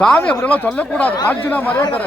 சாமி அப்படிலாம் சொல்லக்கூடாது. காஞ்சினா மரியாதை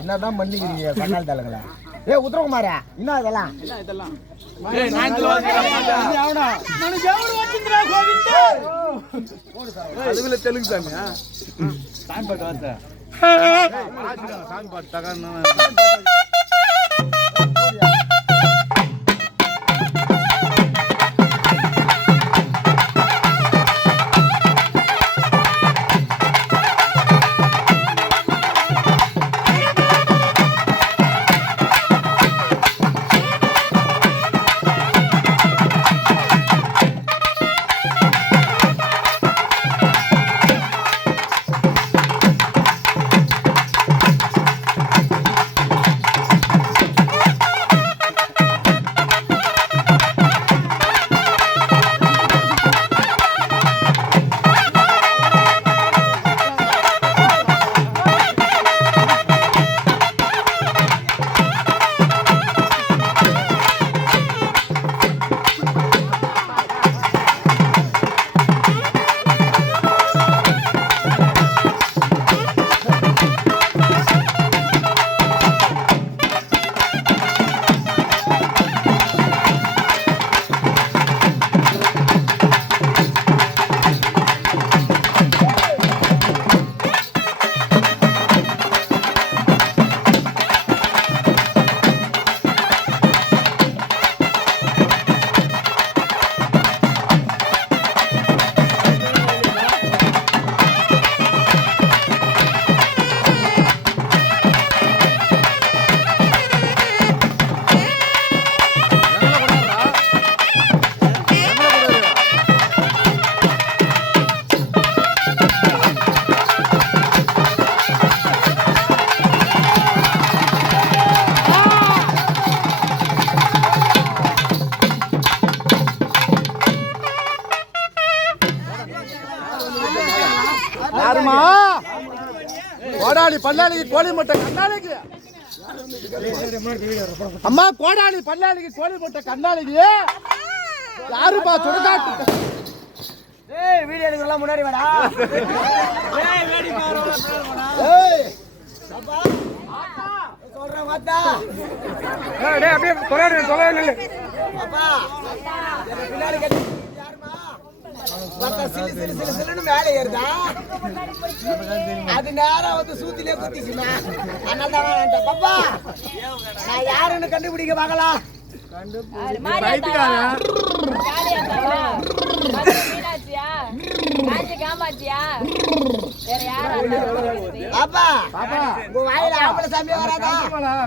என்னதான் பண்ணிக்கிறீங்க கண்ணால் தலைங்களா? ஏ உத்தரகுமாரா, என்ன இதெல்லாம்? அதுல தெலுங்கு சாமியா? சாமி பாட்டு வார்த்தை சாமி பாட்டு தகான்னு கோடாளி பல்லாளிக்கு கோழி முட்டை கண்ணாளிக்கு அம்மா கோடாளி பல்லாளிக்கு கோழி முட்டை கண்ணாளிக்கு யாருப்பா சுடுகாட்டு? ஏய் வீடியோ எடுக்கலாம் முன்னாடி வாடா. ஏய் வேடி பாரு. ஏய் அப்பா சொல்றேன் வாடா. ஏய் டேய் அப்படியே தொலைல நில்லு. அப்பா எனக்கு பின்னாடி கட்டி யாருமா? வர்த்தா சிலு மேலே ஏறுதா? அது நேரா வந்து சூத்திலே குத்திச்சுனா. அண்ணாதான் பாப்பா. நான் யாருன்னு கண்டுபிடிக்க பார்க்கலாம்.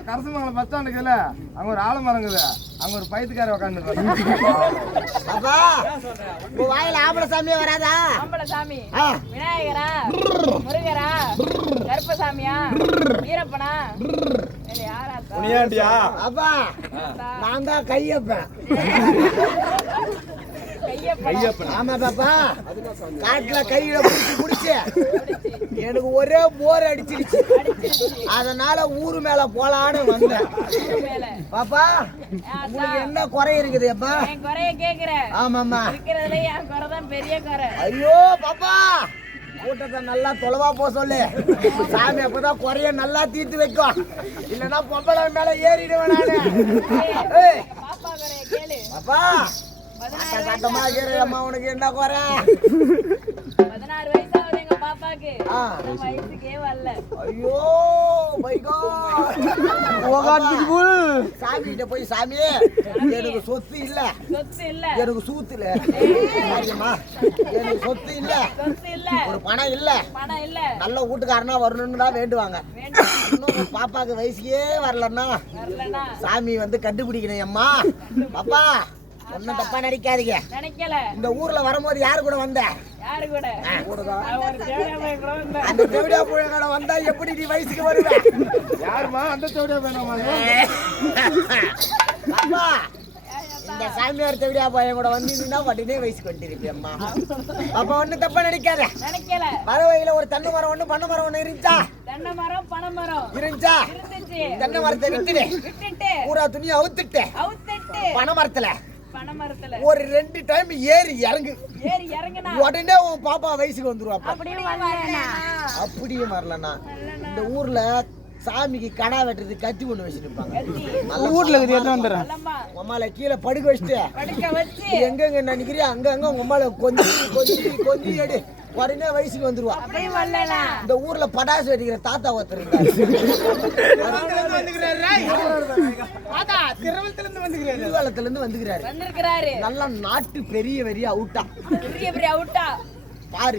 கரசமங்கலம் பஸ் ஸ்டாண்டுக்குல அங்க ஒரு ஆலமரம் இருக்குது, அங்க ஒரு பைத்துக்கார உட்காந்து வாயில ஆம்பளை சாமியா வராதா? ஆம்பளை சாமி விநாயகரா, முருகரா, கருப்பசாமியா, வீரப்பனா யாராத்தா முனியாண்டியா அப்பா நான் தான் கையப்பேன். கையப்பனா ஆமா பாப்பா, காட்டுல கையில புடிச்சு எனக்கு ஒரே போர் அடிச்சிருச்சு. அதனால ஊரு மேல போலான்னு வந்தேன். பாப்பா உங்களுக்கு என்ன குறை இருக்குது அப்பா? என் குறைய கேக்குற ஆமாம்மா. இருக்கிறதுல என் குறைதான் பெரிய குறை. ஐயோ பாப்பா, கூட்டத்தை நல்லா தொலைவா போக சொல்லு. சாமி அப்பதான் குறைய நல்லா தீர்த்து வைக்கும். இல்லன்னா பொம்பளை மேல ஏறிடுவேன் நானு. ஏய், பாப்பா குறைய கேளு. பாப்பா சட்டமா அம்மா உனக்கு என்ன குறை? 16 வயசாகுது எங்க பாப்பாக்கு. ஆ. அந்த வயசுக்கே வரல. ஐயோ மை காட், சாமி கிட்ட போய் சாமி எனக்கு சொத்து இல்ல, சொத்து இல்ல, எனக்கு சூத்து இல்ல, சாமியம்மா, எனக்கு சொத்து இல்ல, சொத்து இல்ல, ஒரு பணம் இல்ல, பணம் இல்ல, நல்ல வீட்டுக்காரனா வரணும்னு தான் வேண்டுவாங்க. வேண்டாம். இன்னும் உன் பாப்பாக்கு வயசுக்கே வரலன்னா வரலனா சாமி வந்து கண்டுபிடிக்கணும். அம்மா பாப்பா ஒன்னும் தப்பா நினைக்காதீங்க. நினைக்கல. இந்த ஊர்ல வரும்போது யாரு கூட வந்த? யாரு கூட? நான் ஒரு தேவையான கூட வந்தேன். அந்த தேவடியா புழங்கட வந்தா எப்படி நீ வயசுக்கு வருவ? யாருமா அந்த தேவடியா வேணாமா? பாப்பா இந்த சாமியார் தேவடியா பையன் கூட வந்தீங்கன்னா உடனே வயசுக்கு வந்துருப்பியம்மா. பாப்பா ஒன்னும் தப்பா நினைக்காத. நினைக்கல. பறவையில ஒரு தென்னை மரம் ஒண்ணு பண்ணை மரம் ஒண்ணு இருந்துச்சா? தென்னை மரம் பனை மரம் இருந்துச்சா? இருந்துச்சு. தென்னை மரத்தை விட்டுடு, விட்டுட்டு பூரா துணியை அவுத்துட்டு அவுத்துட்டு பனை மரத்துல பனை மரத்துல ஒரு 2 டைம் ஏறி இறங்கு. ஏறி இறங்குனா உடனே உன் பாப்பா வயசுக்கு வந்துருவாப்பா. அப்படியே வரலனா அப்படியே வரலனா இந்த ஊர்ல சாமிக்கு கடா வெட்டுறது கத்தி ஒண்ணு வச்சுட்டு இருப்பாங்க. வீட்டுல எடுத்து வந்துடுறேன். நல்லம்மா உம்மால கீழே படுக்க வச்சுட்டு படுக்க வச்சு எங்கெங்க நினைக்கிறியா அங்கங்க உம்மால கொஞ்சி எடு, உடனே வயசுக்கு வந்துருவா. அப்படியே வரலனா இந்த ஊர்ல படாசு வெடிக்கிற தாத்தா ஒருத்தர் இருந்தாரு. திருவாலத்துல இருந்து வந்துக்கிறாரு. வந்திருக்கிறாரு. நல்லா நாட்டு பெரிய அவுட்டா பெரிய பெரிய அவுட்டா பாரு.